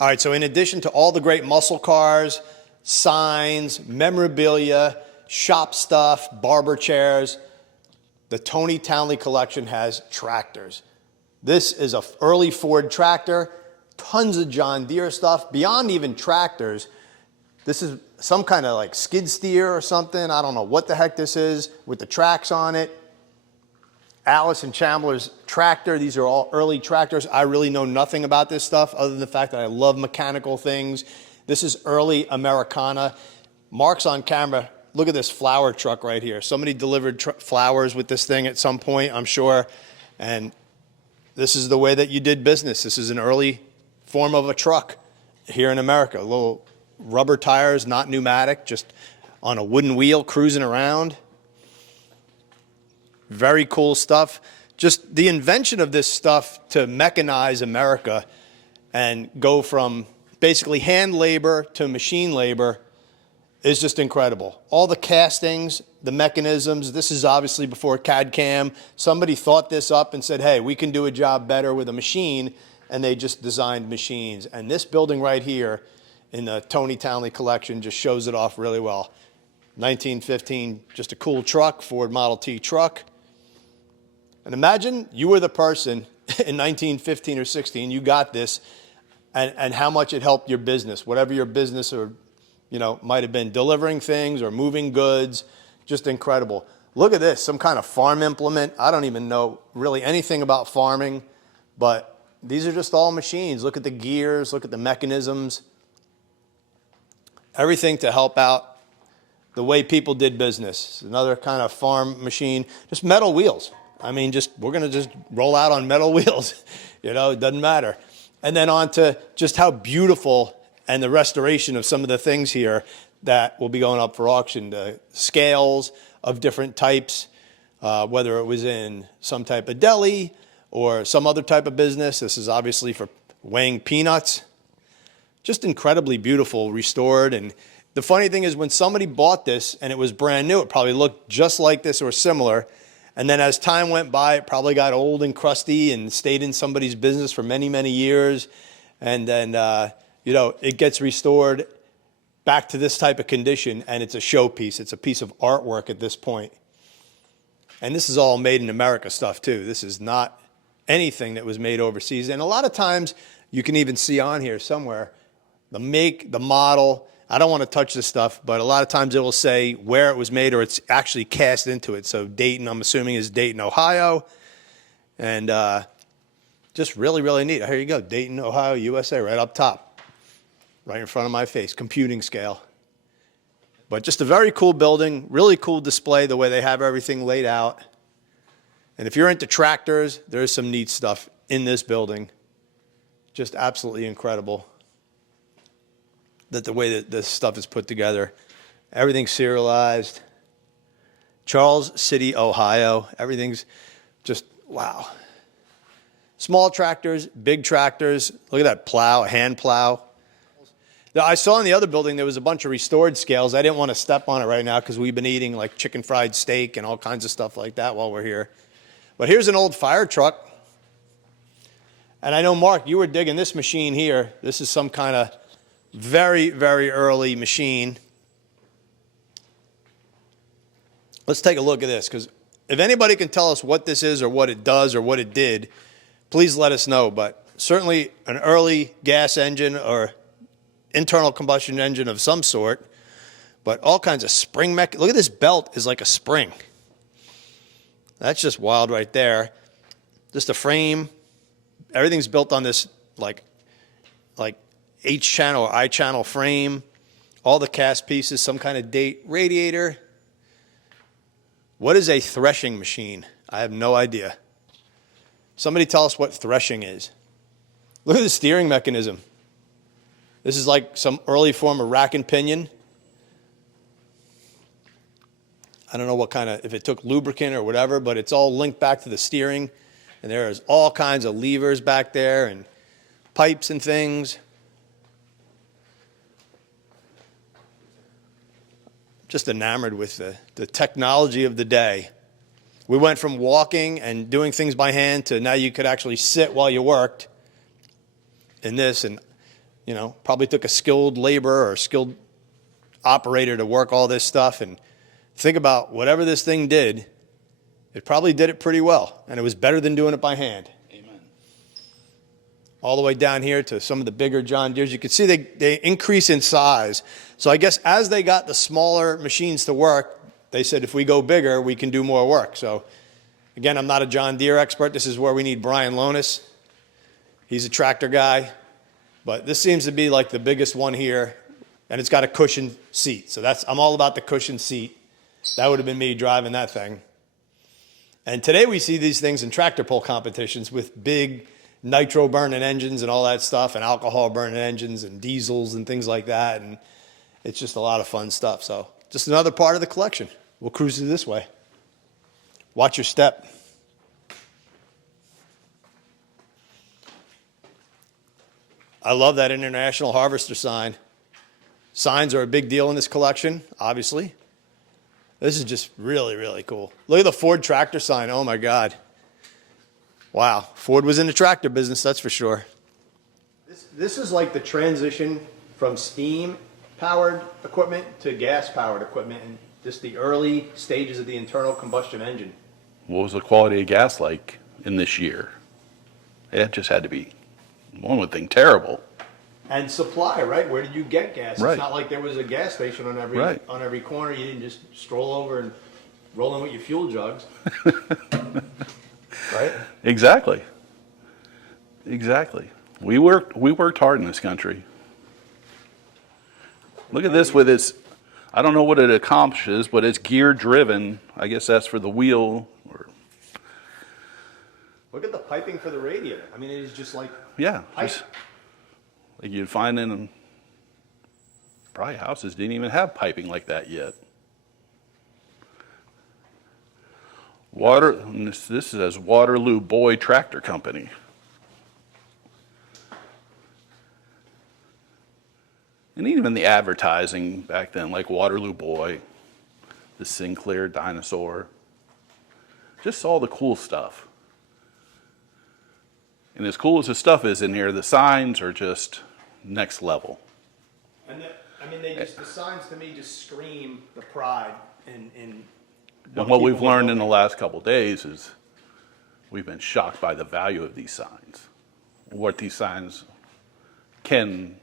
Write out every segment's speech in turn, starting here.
All right, so in addition to all the great muscle cars, signs, memorabilia, shop stuff, barber chairs, the Tony Townley collection has tractors. This is an early Ford tractor, tons of John Deere stuff, beyond even tractors. This is some kind of like skid steer or something. I don't know what the heck this is with the tracks on it. Alice and Chandler's tractor. These are all early tractors. I really know nothing about this stuff other than the fact that I love mechanical things. This is early Americana. Mark's on camera. Look at this flower truck right here. Somebody delivered flowers with this thing at some point, I'm sure. And this is the way that you did business. This is an early form of a truck here in America. Little rubber tires, not pneumatic, just on a wooden wheel cruising around. Very cool stuff. Just the invention of this stuff to mechanize America and go from basically hand labor to machine labor is just incredible. All the castings, the mechanisms, this is obviously before CAD/CAM. Somebody thought this up and said, hey, we can do a job better with a machine, and they just designed machines. And this building right here in the Tony Townley collection just shows it off really well. 1915, just a cool truck, Ford Model T truck. And imagine you were the person in 1915 or 16, you got this, and how much it helped your business, whatever your business or, you know, might have been, delivering things or moving goods, just incredible. Look at this, some kind of farm implement. I don't even know really anything about farming, but these are just all machines. Look at the gears, look at the mechanisms, everything to help out the way people did business. Another kind of farm machine, just metal wheels. I mean, we're going to just roll out on metal wheels. You know, it doesn't matter. And then on to just how beautiful and the restoration of some of the things here that will be going up for auction. The scales of different types, whether it was in some type of deli or some other type of business. This is obviously for weighing peanuts. Just incredibly beautiful, restored. And the funny thing is when somebody bought this and it was brand new, it probably looked just like this or similar. And then as time went by, it probably got old and crusty and stayed in somebody's business for many, many years. And then, you know, it gets restored back to this type of condition, and it's a showpiece. It's a piece of artwork at this point. And this is all made in America stuff, too. This is not anything that was made overseas. And a lot of times, you can even see on here somewhere, the make, the model. I don't want to touch this stuff, but a lot of times it will say where it was made or it's actually cast into it. So Dayton, I'm assuming, is Dayton, Ohio. And just really, really neat. Here you go, Dayton, Ohio, USA, right up top, right in front of my face, computing scale. But just a very cool building, really cool display, the way they have everything laid out. And if you're into tractors, there's some neat stuff in this building. Just absolutely incredible. That the way that this stuff is put together. Everything's serialized. Charles City, Ohio. Everything's just, wow. Small tractors, big tractors. Look at that plow, a hand plow. Now, I saw in the other building there was a bunch of restored scales. I didn't want to step on it right now because we've been eating like chicken fried steak and all kinds of stuff like that while we're here. But here's an old fire truck. And I know, Mark, you were digging this machine here. This is some kind of very, very early machine. Let's take a look at this, because if anybody can tell us what this is or what it does or what it did, please let us know. But certainly an early gas engine or internal combustion engine of some sort, but all kinds of spring look at this belt is like a spring. That's just wild right there. Just a frame. Everything's built on this like H-channel or I-channel frame, all the cast pieces, some kind of date radiator. What is a threshing machine? I have no idea. Somebody tell us what threshing is. Look at the steering mechanism. This is like some early form of rack and pinion. I don't know what kind of, if it took lubricant or whatever, but it's all linked back to the steering. And there's all kinds of levers back there and pipes and things. Just enamored with the technology of the day. We went from walking and doing things by hand to now you could actually sit while you worked in this. And, You know, probably took a skilled laborer or skilled operator to work all this stuff. And think about whatever this thing did, it probably did it pretty well. And it was better than doing it by hand. Amen. All the way down here to some of the bigger John Deeres. You can see they increase in size. So I guess as they got the smaller machines to work, they said if we go bigger, we can do more work. So again, I'm not a John Deere expert. This is where we need Brian Lonis. He's a tractor guy. But this seems to be like the biggest one here. And it's got a cushioned seat. So I'm all about the cushioned seat. That would have been me driving that thing. And today we see these things in tractor pull competitions with big nitro burning engines and all that stuff, and alcohol burning engines and diesels and things like that. And it's just a lot of fun stuff. So just another part of the collection. We'll cruise through this way. Watch your step. I love that International Harvester sign. Signs are a big deal in this collection, obviously. This is just really, really cool. Look at the Ford tractor sign. Oh, my God. Wow. Ford was in the tractor business, that's for sure. This is like the transition from steam-powered equipment to gas-powered equipment and just the early stages of the internal combustion engine. What was the quality of gas like in this year? It just had to be, one would think, terrible. And supply, right? Where did you get gas? Right. It's not like there was a gas station on every corner. You didn't just stroll over and roll in with your fuel jugs. Right? Exactly. Exactly. We worked hard in this country. Look at this with its, I don't know what it accomplishes, but it's gear driven. I guess that's for the wheel. Look at the piping for the radiator. I mean, it is just like just like you'd find in probably houses didn't even have piping like that yet. This says Waterloo Boy Tractor Company. And even the advertising back then, like Waterloo Boy, the Sinclair dinosaur, just all the cool stuff. And as cool as the stuff is in here, the signs are just next level. And the signs to me just scream the pride in And what we've learned in the last couple of days is we've been shocked by the value of these signs. What these signs can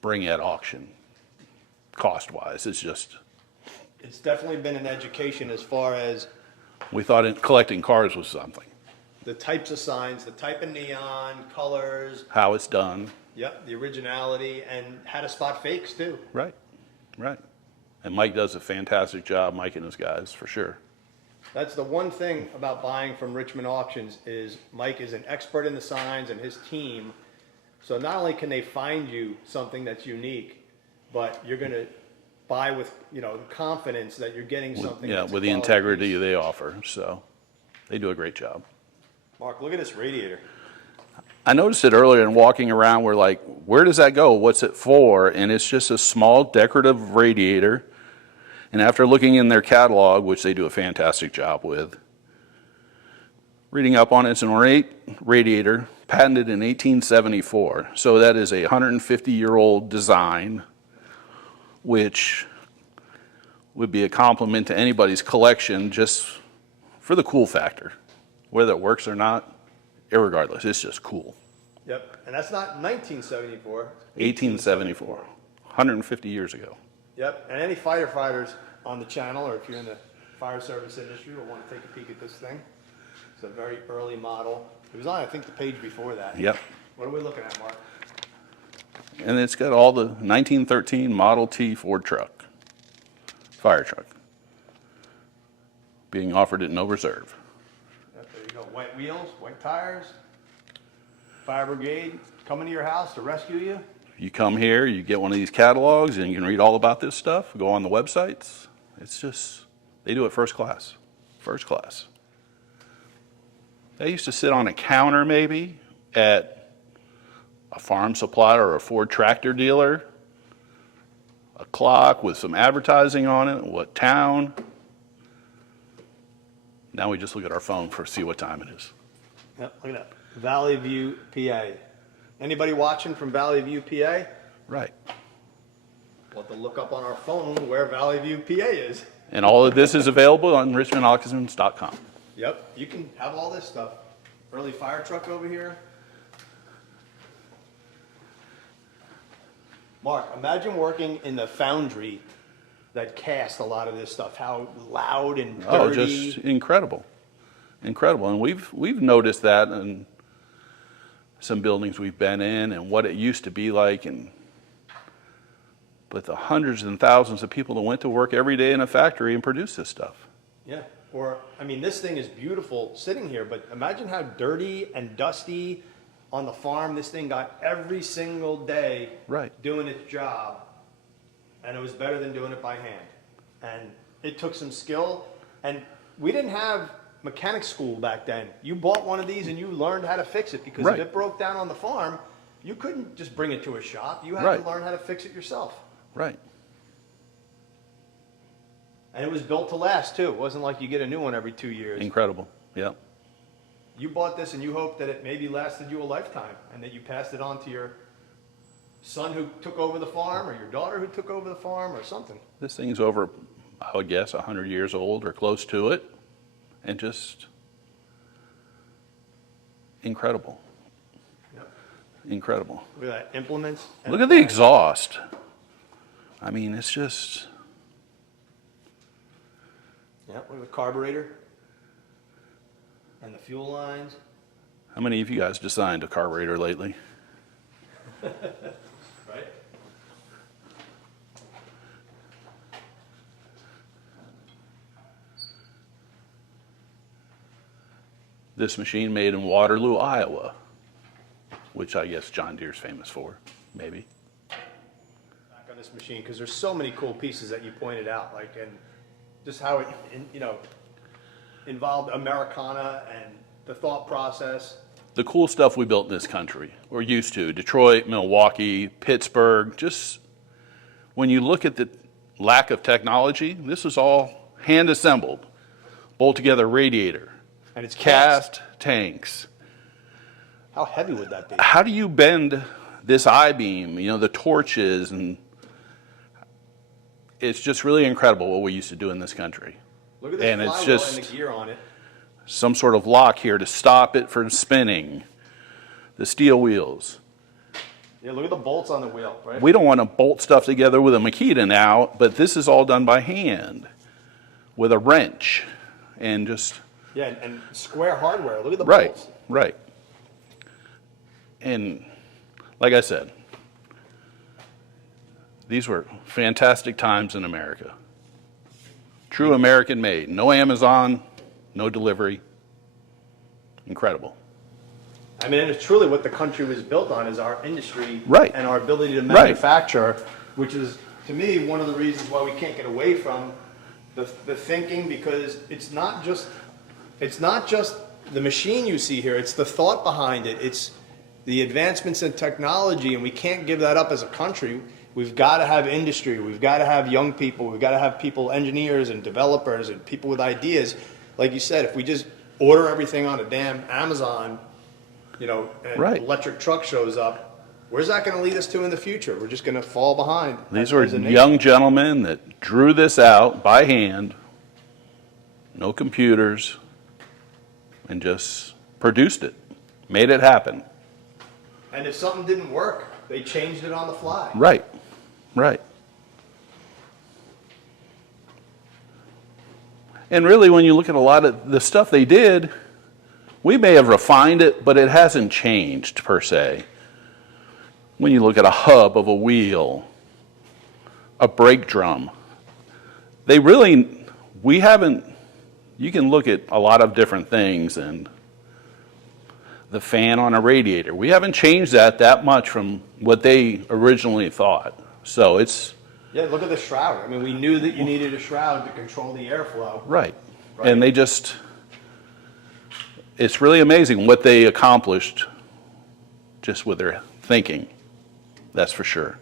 bring at auction, cost-wise. It's definitely been an education as far as we thought collecting cars was something. the types of signs, the type of neon, colors. How it's done. Yep, the originality, and how to spot fakes, too. Right, right. And Mike does a fantastic job, Mike and his guys, for sure. That's the one thing about buying from Richmond Auctions is Mike is an expert in the signs and his team. So not only can they find you something that's unique, but you're going to buy with confidence that you're getting something. Yeah, that's with the integrity they offer. So they do a great job. Mark, look at this radiator. I noticed it earlier and walking around, we're like, where does that go? What's it for? And it's just a small decorative radiator. And after looking in their catalog, which they do a fantastic job with, reading up on it, it's an ornate radiator patented in 1874. So that is a 150-year-old design, which would be a compliment to anybody's collection just for the cool factor. Whether it works or not, irregardless, it's just cool. Yep, and that's not 1974. 1874, 150 years ago. Yep, and any fighter fighters on the channel, or if you're in the fire service industry, will want to take a peek at this thing. It's a very early model. It was on, I think, the page before that. Yep. What are we looking at, Mark? And it's got all the 1913 Model T Ford truck, fire truck, being offered at no reserve. Yep, there you go. White wheels, white tires. Fire brigade coming to your house to rescue you. You come here, you get one of these catalogs, and you can read all about this stuff. Go on the websites. It's just, they do it first class. First class. They used to sit on a counter maybe at a farm supply or a Ford tractor dealer. A clock with some advertising on it, what town. Now we just look at our phone to see what time it is. Yep, look at that. Valley View, PA. Anybody watching from Valley View, PA? Right. We'll have to look up on our phone where Valley View, PA is. And all of this is available on richmondauctions.com. Yep, you can have all this stuff. Early fire truck over here. Mark, imagine working in the foundry that cast a lot of this stuff. How loud and dirty. Oh, just incredible. Incredible. And we've noticed that in some buildings we've been in and what it used to be like, but the hundreds and thousands of people that went to work every day in a factory and produced this stuff. Yeah. Or, I mean, this thing is beautiful sitting here, but imagine how dirty and dusty on the farm this thing got every single day Right. doing its job. And it was better than doing it by hand. And it took some skill. And we didn't have mechanic school back then. You bought one of these and you learned how to fix it, because Right. if it broke down on the farm, you couldn't just bring it to a shop. You had Right. to learn how to fix it yourself. Right. And it was built to last too. It wasn't like you get a new one every 2 years. Incredible. Yeah. You bought this and you hoped that it maybe lasted you a lifetime and that you passed it on to your son who took over the farm, or your daughter who took over the farm, or something. This thing's over, I would guess, 100 years old or close to it. And just incredible. Yep. Incredible. Look at that, implements. Look at the exhaust. I mean, it's just, Yep, look at the carburetor and the fuel lines. how many of you guys designed a carburetor lately? Right? This machine made in Waterloo, Iowa, which I guess John Deere's famous for, maybe. Back on this machine, because there's so many cool pieces that you pointed out, like, and just how it, involved Americana and the thought process. The cool stuff we built in this country, or used to, Detroit, Milwaukee, Pittsburgh, just when you look at the lack of technology, this was all hand assembled, bolt together radiator, And it's cast tanks. How heavy would that be? How do you bend this I-beam, the torches, and it's just really incredible what we used to do in this country. Look at the And it's flywheel just- and the gear on it. Some sort of lock here to stop it from spinning, the steel wheels. Yeah, look at the bolts on the wheel, right? We don't want to bolt stuff together with a Makita now, but this is all done by hand with a wrench and just, Yeah, and square hardware. Look at the right, bolts. right. And like I said, these were fantastic times in America. True American made. No Amazon, no delivery. Incredible. I mean, and it's truly what the country was built on, is our industry, Right. and our ability to Right. manufacture, which is, to me, one of the reasons why we can't get away from the thinking, because it's not just the machine you see here, it's the thought behind it, it's the advancements in technology, and we can't give that up as a country. We've got to have industry, we've got to have young people, we've got to have people, engineers and developers and people with ideas. Like you said, if we just order everything on a damn Amazon, and Right. an electric truck shows up, where's that going to lead us to in the future? We're just going to fall behind. These as were a nation. young gentlemen that drew this out by hand, no computers, and just produced it, made it happen. And if something didn't work, they changed it on the fly. Right, right. And really, when you look at a lot of the stuff they did, we may have refined it, but it hasn't changed per se. When you look at a hub of a wheel, a brake drum, we haven't, you can look at a lot of different things, and the fan on a radiator, we haven't changed that much from what they originally thought. So it's, Yeah, look at the shroud. I mean, we knew that you needed a shroud to control the airflow. right. And they just, it's really amazing what they accomplished just with their thinking. That's for sure.